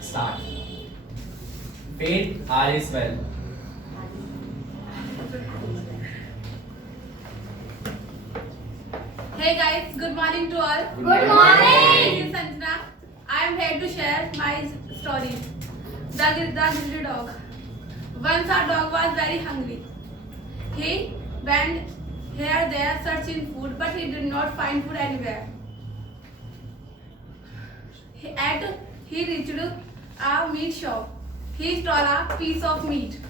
Start. Faith, all is well. Hey guys, good morning to all. Good morning. This is Sanjana. I am here to share my story. The little dog. Once our dog was very hungry. He went here there searching food, but he did not find food anywhere. He reached a meat shop. He stole a piece of meat.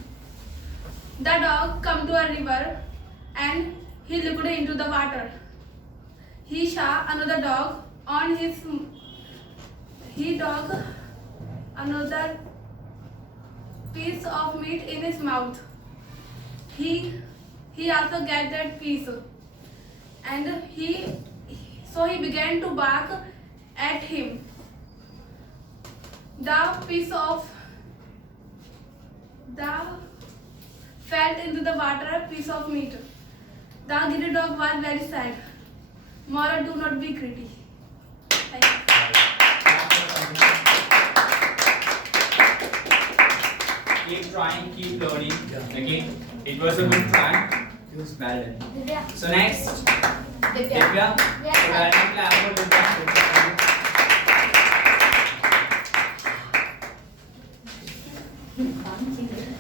The dog come to a river and he looked into the water. He saw another dog on his another piece of meat in his mouth. He also get that piece, and he began to bark at him. Fell into the water piece of meat. The little dog was very sad. Moral, do not be greedy. Thank you. Keep trying, keep learning. Okay, it was a good try. Well done. So next, Divya. So learning clap for Divya.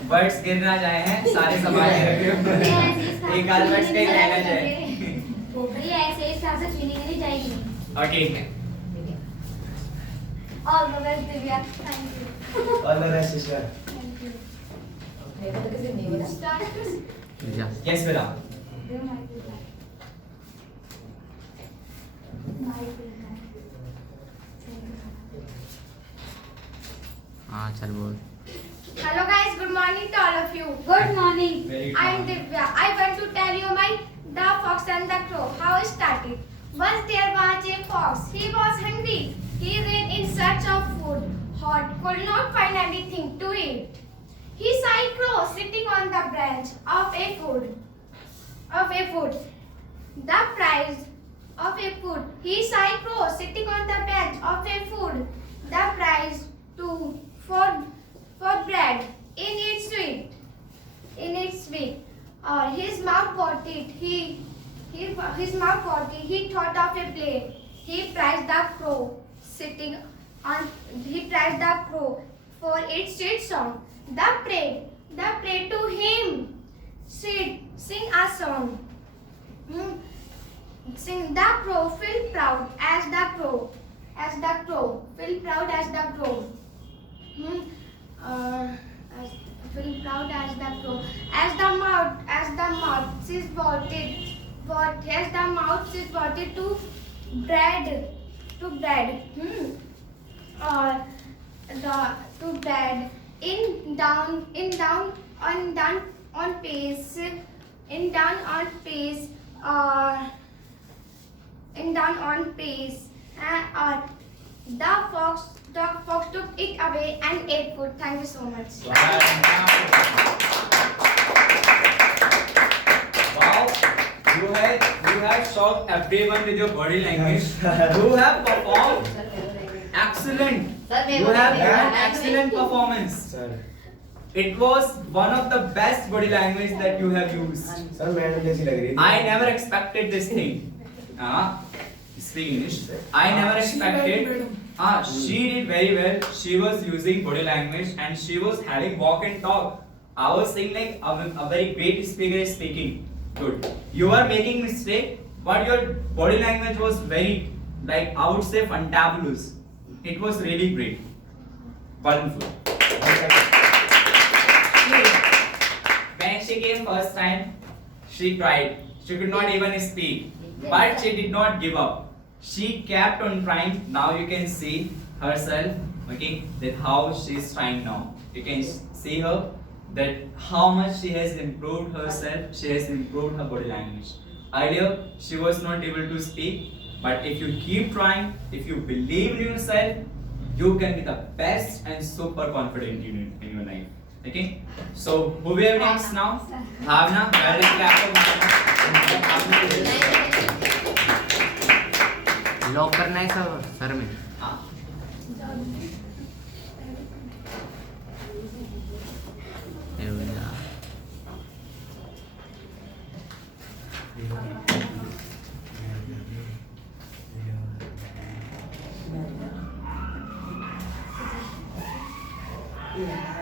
Birds गिर ना जाए हैं सारे संभाल के रखियो एक आध बर्ड्स कहीं रह ना जाए भैया ऐसे इस तरह से चीनी नहीं जाएगी okay all the best Divya thank you all the best sister thank you yes बेटा हाँ चल बोल Hello guys, good morning to all of you. Good morning Very good. I am Divya. I want to tell you my The Fox and the Crow, how it started. Once there was a fox. He was hungry. He ran in search of food. Hot could not find anything to eat. He saw a crow sitting on the branch of a food. The price of a food. He saw a crow sitting on the branch of a food. The price for bread in its beak. His mouth watered. His mouth watered. He thought of a blade. He prized the crow for its sweet song. The prayed to him. Sing a song. Sing the crow, feel proud as the crow. Feel proud as the crow. Feel proud as the crow. As the mouth is voted to bread. To bread. In down on pace. The fox took it away and ate food. Thank you so much. Wow, you have shocked everyone with your body language. You have performed excellent. You have done excellent performance. Sir It was one of the best body language that you have used. Sir madam जैसी लग रही थी I never expected this thing. Speak English. I never expected. She did very well. She was using body language and she was having walk and talk. I was saying like a very great speaker is speaking. Good. You are making mistake, but your body language was very, like I would say, fantabulous. It was really great. Wonderful. When she came first time, she tried. She could not even speak, but she did not give up. She kept on trying. Now you can see herself, okay, that how she is trying now. You can see her that how much she has improved herself. She has improved her body language. Earlier, she was not able to speak, but if you keep trying, if you believe in yourself, you can be the best and super confident in your life. Okay? So who we have next now? Bhavna. Well, clap for lock करना है sir में हाँ. You can keep it.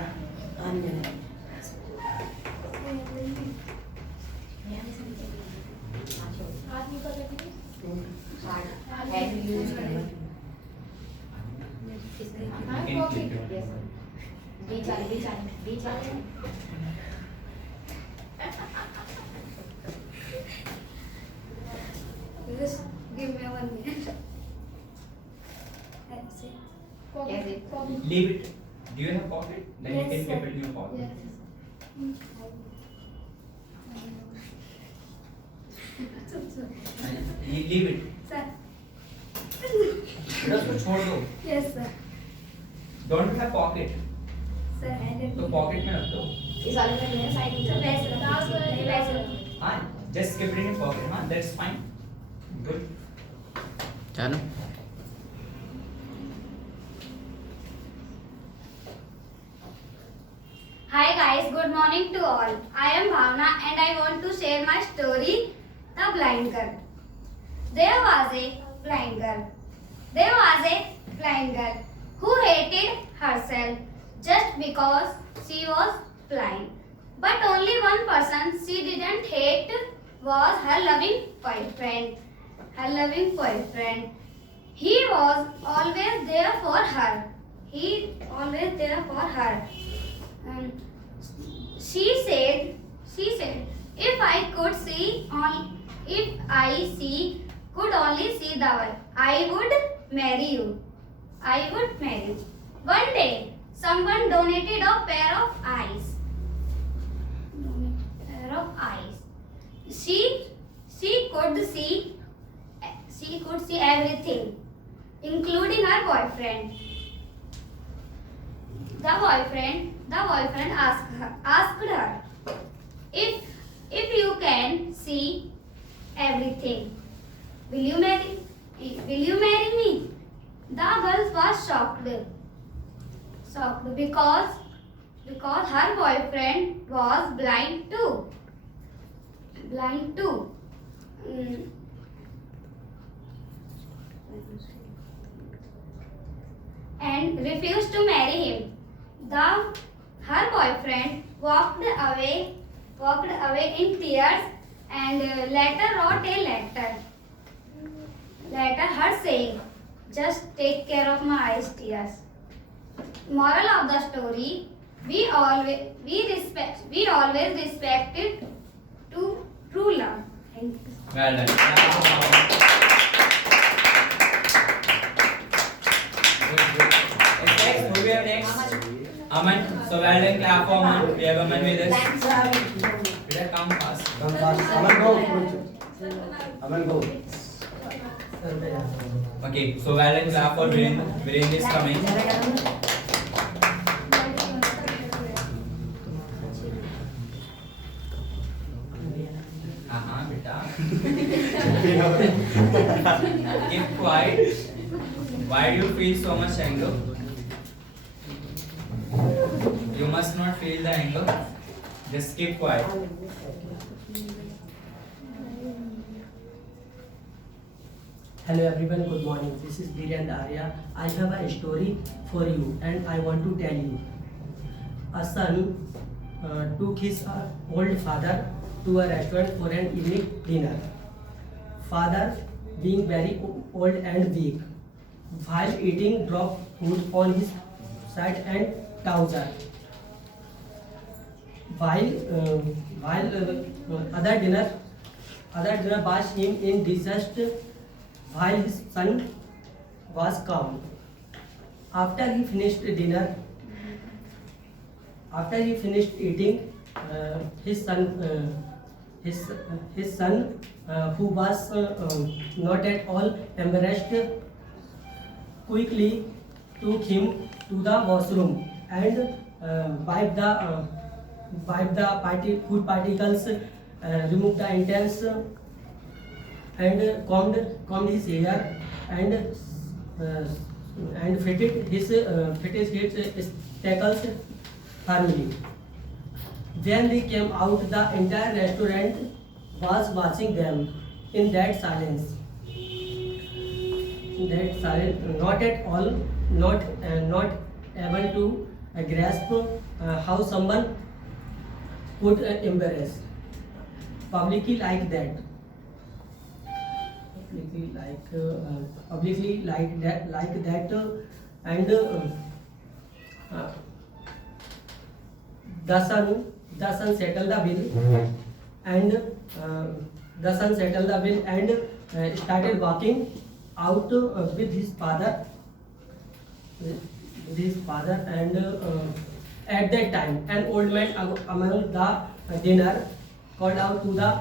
Just give me 1 minute. That's it. Leave it. Do you have pocket? Then Yes, you can sir. keep it in your pocket. Yes. Leave it. Sir. बेटा उसको छोड़ दो. Yes, sir. Don't have pocket. Sir, तो pocket में रख दो. इस वाले में मेरा साइड में वैसे हाँ, just keep it in your pocket. हाँ, that's fine. Good. चलो Hi guys, good morning to all. I am Bhavna and I want to share my story, The Blind Girl. There was a blind girl. There was a blind girl who hated herself just because she was blind. But only one person she didn't hate was her loving boyfriend. Her loving boyfriend. He was always there for her. He always there for her. She said, if I could only see the world, I would marry you. I would marry you. One day, someone donated a pair of eyes. She could see everything, including her boyfriend. The boyfriend asked her, if you can see everything, will you marry me? The girl was shocked because her boyfriend was blind too. And refused to marry him. Her boyfriend walked away in tears and later wrote a letter her saying, just take care of my eyes tears. Moral of the story, we always respected to true love. Thank you. Well done. Next, who we have next? Aman. So well done. Clap for Aman. We have Aman with us. Better come fast. Come fast. Aman, go. Aman, go. Okay. So well done. Clap for Virendra. Virendra is coming. Beta. Keep quiet. Why do you feel so much anger? You must not feel the anger. Just keep quiet. Hello everyone, good morning. This is Dhiren Arya. I have a story for you and I want to tell you. A son took his old father to a restaurant for an evening dinner. Father, being very old and weak, while eating dropped food on his shirt and trouser. While other dinner bashed him in disgust while his son was calm. After he finished eating, his son, who was not at all embarrassed, quickly took him to the washroom and wiped the food particles, removed the intestines, and combed his hair and fitted his spectacles firmly. When they came out, the entire restaurant was watching them in that silence. Not able to grasp how someone could embarrass publicly like that. Publicly like that, and the son settled the bill, and the son settled the bill and started walking out with his father, and at that time an old man among the dinner called out to the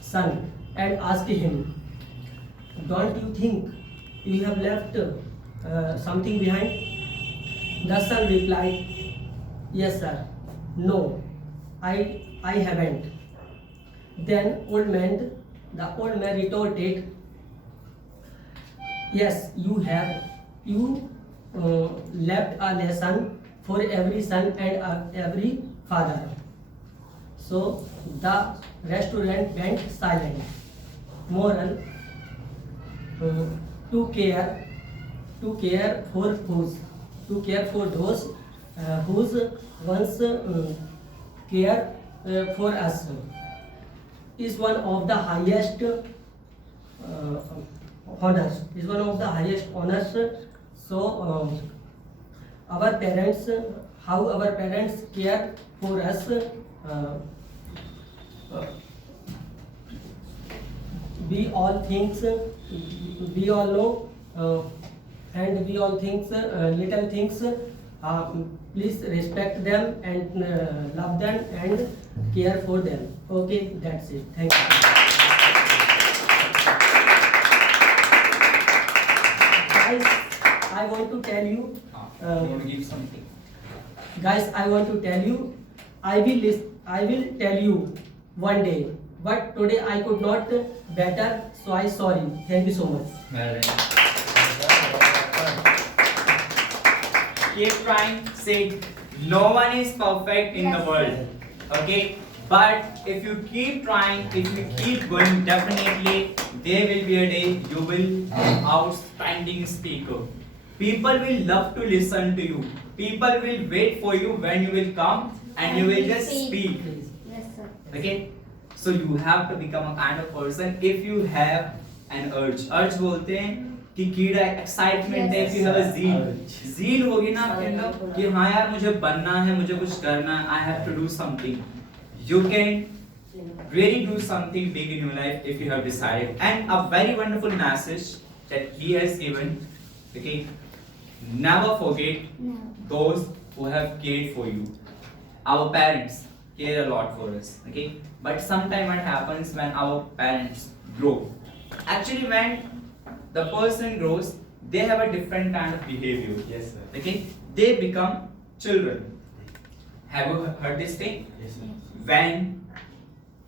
son and asked him, "Don't you think you have left something behind?" The son replied, "Yes, sir." "No, I haven't." Then the old man retorted, "Yes, you have. You left a lesson for every son and every father." So the restaurant went silent. Moral: to care for those whose once care for us is one of the highest honors. So our parents, how our parents care for us, we all know, and we all think little things. Please respect them and love them and care for them. Okay, that's it. Thank you. Guys, I want to tell you. You want to give something? Guys, I want to tell you. I will tell you one day, but today I could not better, so I sorry. Thank you so much. Keep trying. Say, no one is perfect in the world. Okay? But if you keep trying, if you keep going, definitely there will be a day you will be outstanding speaker. People will love to listen to you. People will wait for you when you will come and you will just speak. Yes, sir. Okay? So you have to become a kind of person if you have an urge. Urge बोलते हैं कि कीड़ा excitement है, if you have a zeal. Zeal होगी ना आपके अंदर कि हाँ यार मुझे बनना है, मुझे कुछ करना है, I have to do something. You can really do something big in your life if you have decided. And a very wonderful message that he has given. Okay? Never forget those who have cared for you. Our parents care a lot for us. Okay? But sometimes what happens when our parents grow? Actually, when the person grows, they have a different kind of behavior. Yes, sir. Okay? They become children. Have you heard this thing? Yes, sir. When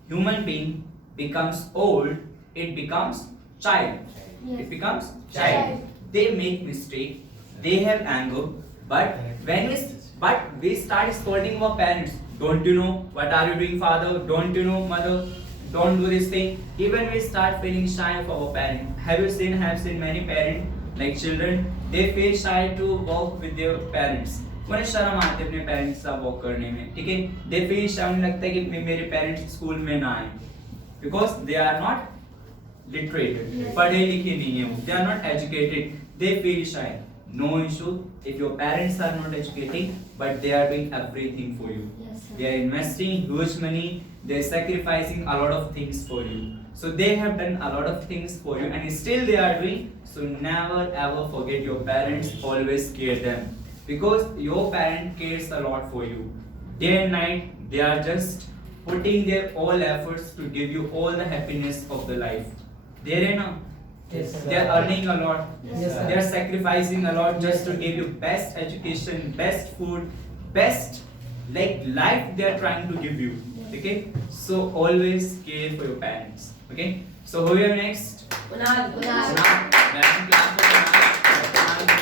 human being becomes old, it becomes child. Yes. It becomes child. They make mistake. They have anger. But we start scolding our parents. Don't you know what are you doing, father? Don't you know, mother? Don't do this thing. Even we start feeling shy of our parents. Have seen many parents like children? They feel shy to walk with their parents. उन्हें शर्म आती है अपने parents के साथ walk करने में, ठीक है? दे फील शाय, उन्हें लगता है कि मेरे पेरेंट्स स्कूल में ना आए, because they are not literated, पढ़े लिखे नहीं है वो, they are not educated, they feel shy. No issue if your parents are not educating, but they are doing everything for you. Yes, sir. They are investing huge money, they are sacrificing a lot of things for you. So they have done a lot of things for you and still they are doing. So never ever forget your parents, always care them. Because your parent cares a lot for you. Day and night, they are just putting their all efforts to give you all the happiness of the life. They are not. Yes, sir. They are earning a lot. Yes, sir. They are sacrificing a lot just to give you best education, best food, best like life they are trying to give you. Okay? So always care for your parents. Okay? So who we have next? Kunal. Best class for Kunal. Kunal.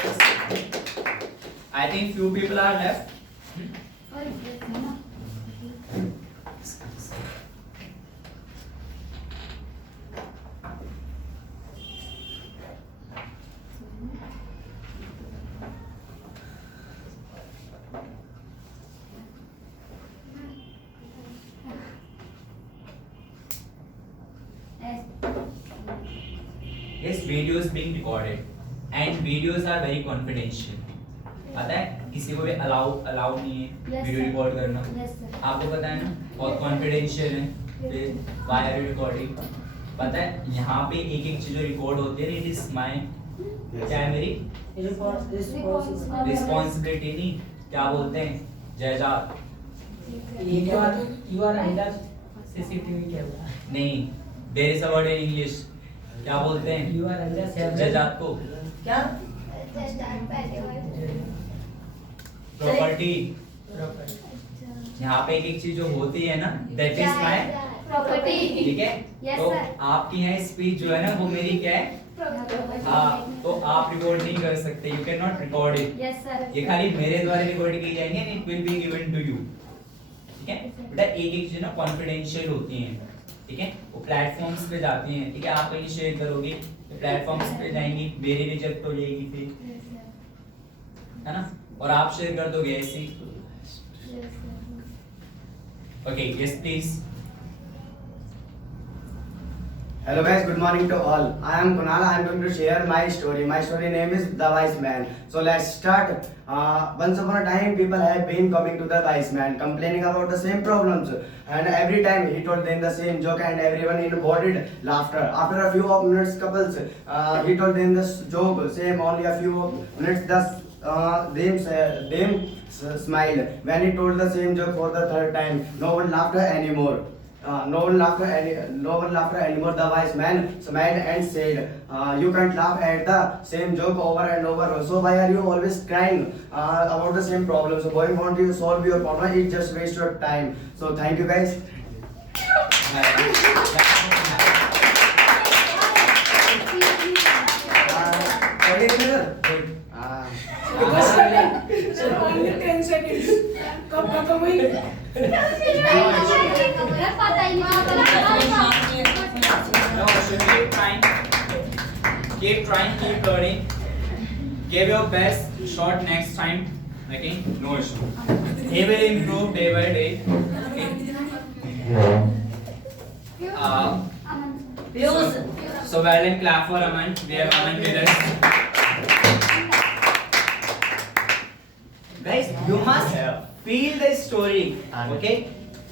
I think few people are left. और एक है ना videos being recorded and videos are very confidential. पता है किसी को भी allow नहीं है Yes, वीडियो sir. रिकॉर्ड करना. Yes, sir. आपको पता है ना बहुत कॉन्फिडेंशियल है. फिर why are you recording? पता है यहाँ पे एक एक चीज जो रिकॉर्ड होती है, इट इज माय क्या है मेरी रिस्पॉन्सिबिलिटी, नहीं क्या बोलते हैं जायदाद. You are under CCTV camera. नहीं, there is a word in English. क्या बोलते हैं You are under जायदाद को? क्या? प्रॉपर्टी. Property. यहाँ पे एक एक चीज जो होती है ना, दैट इज माय प्रॉपर्टी. ठीक है. Yes, तो sir. आपकी यहाँ स्पीच जो है ना वो मेरी क्या है, हाँ, तो आप रिकॉर्ड नहीं कर सकते. You can not record it. Yes sir. ये खाली मेरे द्वारा रिकॉर्ड की जाएंगे and it will be given to you. ठीक है बेटा, एक एक चीज ना कॉन्फिडेंशियल होती हैं. ठीक है, वो प्लेटफॉर्म्स पे जाती हैं. ठीक है, आप कहीं शेयर करोगे तो प्लेटफॉर्म्स पे जाएंगी, मेरी रिजेक्ट हो जाएगी फिर, है ना, और आप शेयर कर दोगे ऐसी. Okay, yes please. Hello guys, good morning to all. I am Kunal. I am going to share my story. My story name is The Wise Man. So let's start. Once upon a time, people have been coming to the wise man, complaining about the same problems, and every time he told them the same joke, and everyone embodied laughter. After a few minutes, couples, he told them this joke, same only a few minutes. Them smiled when he told the same joke for the third time. No one laughed anymore. No one laughed anymore. The wise man smiled and said, "You can't laugh at the same joke over and over. So why are you always crying about the same problem? So why won't you solve your problem? It just waste your time." So thank you guys. Good. Only 10 seconds. कब खत्म हुई? पता ही नहीं. No, so keep trying. Keep trying, keep learning. Give your best shot next time. Okay, no issue. He will improve day by day. Okay. So well and clap for Aman. We have Aman with us. Guys, you must feel the story. Okay?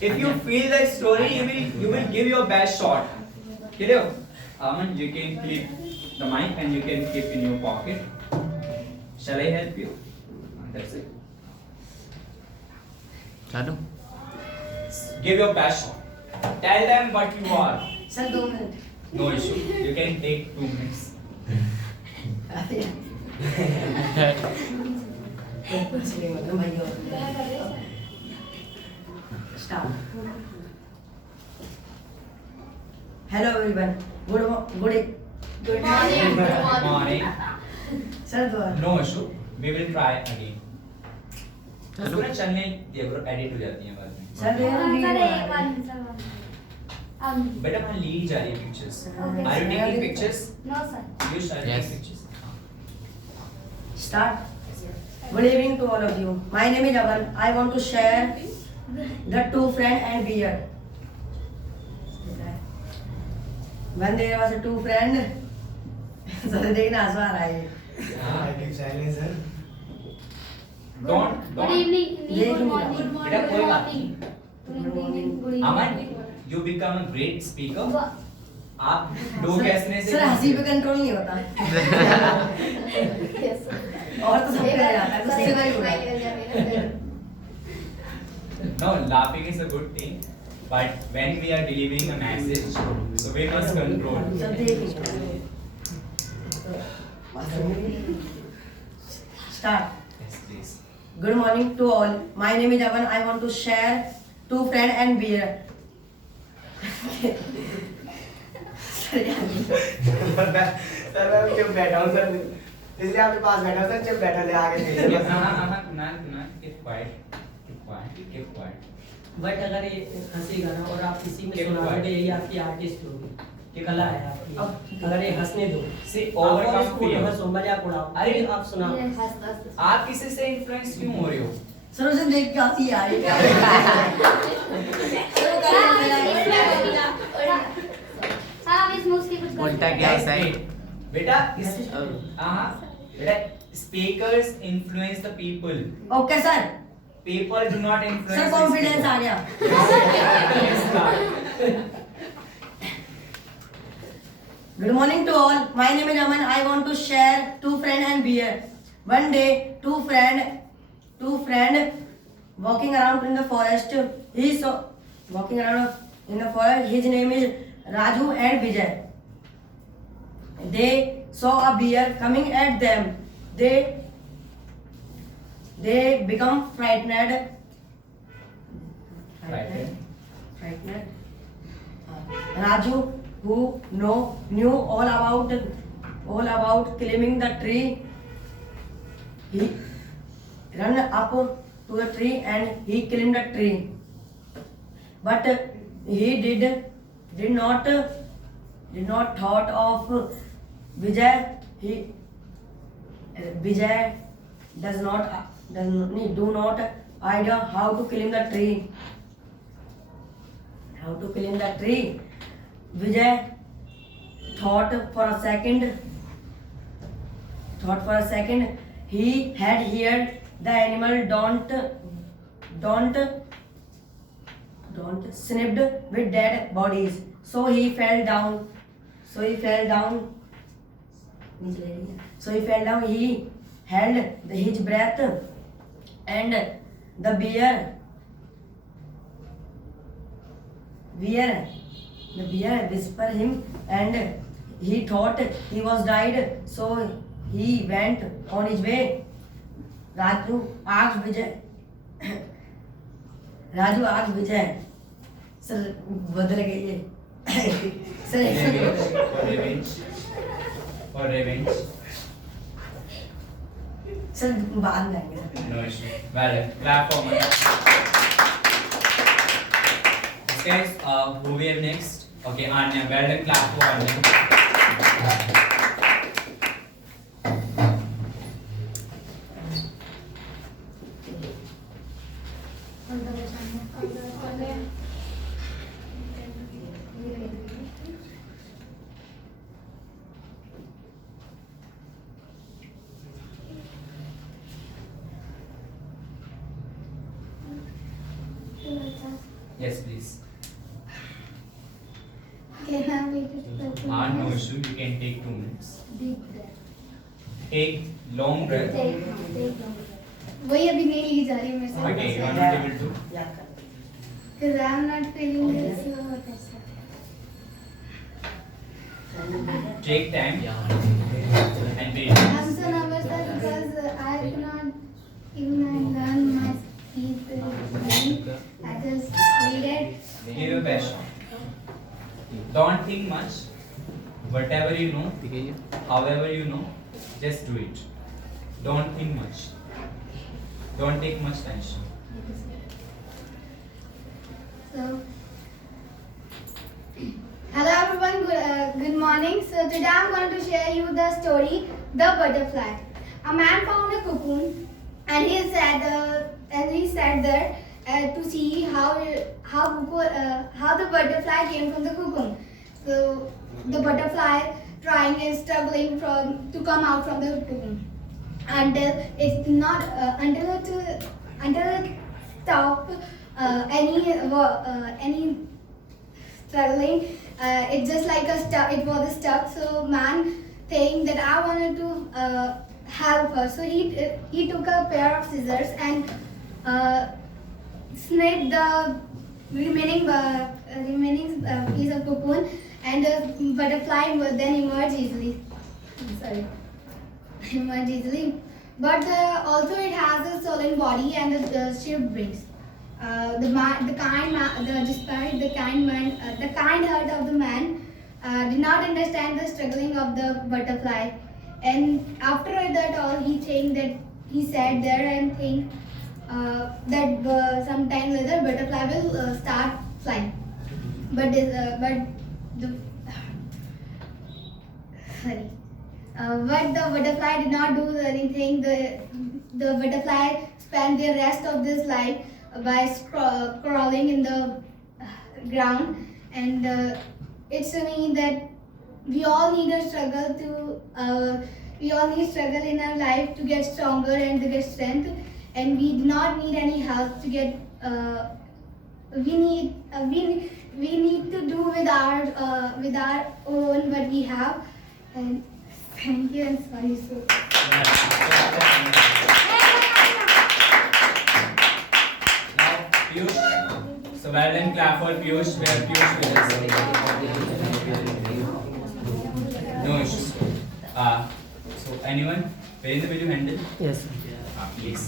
If you feel the story, you will give your best shot. Clear? Aman, you can keep the mic and you can keep in your pocket. Shall I help you? That's it. चालू. Give your best shot. Tell them what you are. Sir 2 minute. No issue. You can take 2 minutes. Start. Hello everyone. Good Morning. Sir, दोबारा. No issue. We will try again. उसको ना चलने दिया करो, edit हो जाती हैं बाद में. सर बेटा वहाँ लीड जा रही है pictures. Okay. Are you taking pictures? No sir. You shall Yes. take pictures. Start. Good evening to all of you. My name is Aman. I want to share the two friend and beard. When there was a two friend, so देखना आंसू आ रहा है. I keep silence, sir. Don't. Good evening. Good morning. बेटा कोई बात नहीं. Good evening. Aman, you become a great speaker. आप दो कहने से सर हंसी पे कंट्रोल नहीं होता. और तो सब कर जाता है. गुस्से में ही होता है. No, laughing is a good thing, but when we are delivering a message, so we must control. सब देख. Start. Yes, please. Good morning to all. My name is Aman. I want to share two friend and beer. Sir मैं चुप बैठा हूँ sir, इसलिए आपके पास बैठा हूँ सर. चुप बैठा ले आगे चलिए. Keep quiet. बट अगर ये हंसेगा ना और आप किसी में Keep सुनाओगे quiet. यही आपकी आर्टिस्ट होगी, कला है आपकी. अगर ये हंसने दो, See, आप overcome इसको fear. हंसो, मजाक उड़ाओ. अरे, फिर आप सुनाओ. आप किसी से इन्फ्लुएंस क्यों हो रहे हो? सर उसे देख के हंसी आ रही है. सर आप इसमें उसकी कुछ उल्टा क्या होता है? बेटा बेटा speakers influence the people. Okay sir. People do not influence. Sir the confidence speaker. आ गया. Yes, start. Good morning to all. My name is Aman. I want to share two friend and beer. One day, two friend walking around in the forest. He saw walking around in the forest. His name is Raju and Vijay. They saw a bear coming at them. They become frightened. Frightened. Raju, who knew all about climbing the tree, he ran up to the tree and he climbed the tree. But he did not thought of Vijay. Vijay do not idea how to climb the tree. Vijay thought for a second. He had heard the animal don't sniffed with dead bodies. So he fell down. He held his breath, and the bear whispered him, and he thought he was died. So he went on his way. Raju asked Vijay, sir, बदल गई है. Sir, For revenge. sir, बाद में आएंगे. No issue. Well, clap for me. Guys, who we have next? Okay, Anya. Well done. Clap for Anya. Yes, please. Can I make it? No issue. You can take 2 minutes. Take long breath. वही अभी नहीं ली जा रही मेरे से. Okay, you are not able to. याद कर. Because I am not feeling this. Take time and breathe. I'm so nervous that because I cannot even learn my speech. I just read it. Give your best. Don't think much. Whatever you know, however you know, just do it. Don't think much. Don't take much tension. So, hello everyone. Good morning. So today I'm going to share you the story, The Butterfly. A man found a cocoon, and he sat there to see how the butterfly came from the cocoon. So the butterfly trying and struggling to come out from the cocoon until it stopped any struggling. It's just like it was stuck. So man saying that I wanted to help her. So he took a pair of scissors and snipped the remaining piece of cocoon, and the butterfly then emerged easily. Emerged easily. But also it has a swollen body and a shaped wings. Despite the kind heart of the man did not understand the struggling of the butterfly, and after that all he sat there and think that sometime later butterfly will start flying, but the butterfly did not do anything. The butterfly spent the rest of this life by crawling in the ground, and it's to me that we all need a struggle we all need struggle in our life to get stronger and to get strength, and we do not need any help to get we need to do with our own what we have. And thank you and sorry so. Now, Piyush. So well done, clap for Piyush. Where Piyush will no issues. So anyone? Virendra, will you handle? Yes, sir. Please.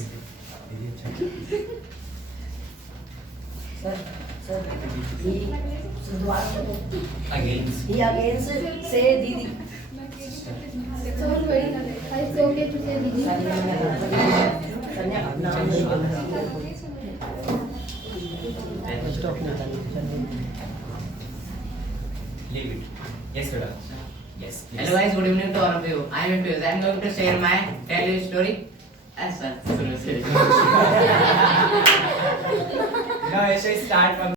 Sir, he Against. against say Didi. Someone very nice. It's okay to say Didi. Stop now. Leave it. Yes, Sudha. Yes. Please. Hello guys, good evening to all of you. I am Piyush. I am going to share my tell you story. As well. Now I shall start from